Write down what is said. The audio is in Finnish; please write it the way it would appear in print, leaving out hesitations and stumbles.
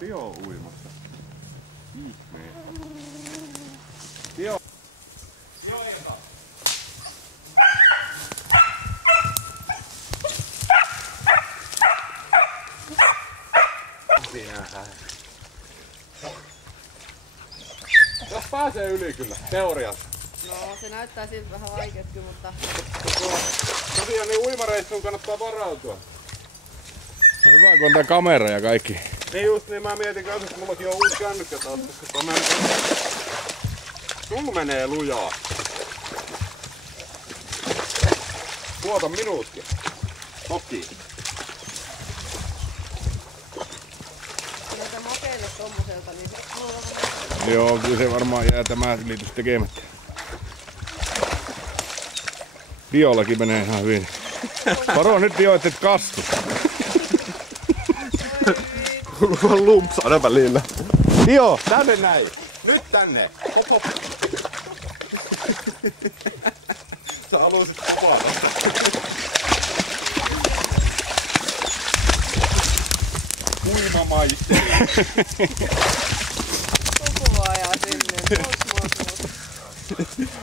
Dio uimassa. Ihmeen. Dio. Joilta. Jos pääsee yli kyllä, teoriassa. No, se näyttää siltä vähän vaikeakin, mutta... Tosiaan niin uimareissuun kannattaa varautua. Se on hyvä, kun on tää kamera ja kaikki. Niin just niin, mä mietin kanssa, että mullakin on uusi kännykkä taas, koska sulla menee lujaa. Tuota minuuttia. Toki. Kyllä se makeille tommoselta, niin se... Joo, kyllä se varmaan jää tämä ylitys tekemättä. Diollakin menee ihan hyvin. Varo nyt Dio, et kastu. Kuuluu lumpsana välillä. Dio, tänne näin. Nyt tänne. Hop hop. Sä haluaisit kopata. Uimamaisteri. Sukuvaaja sinne. Mos.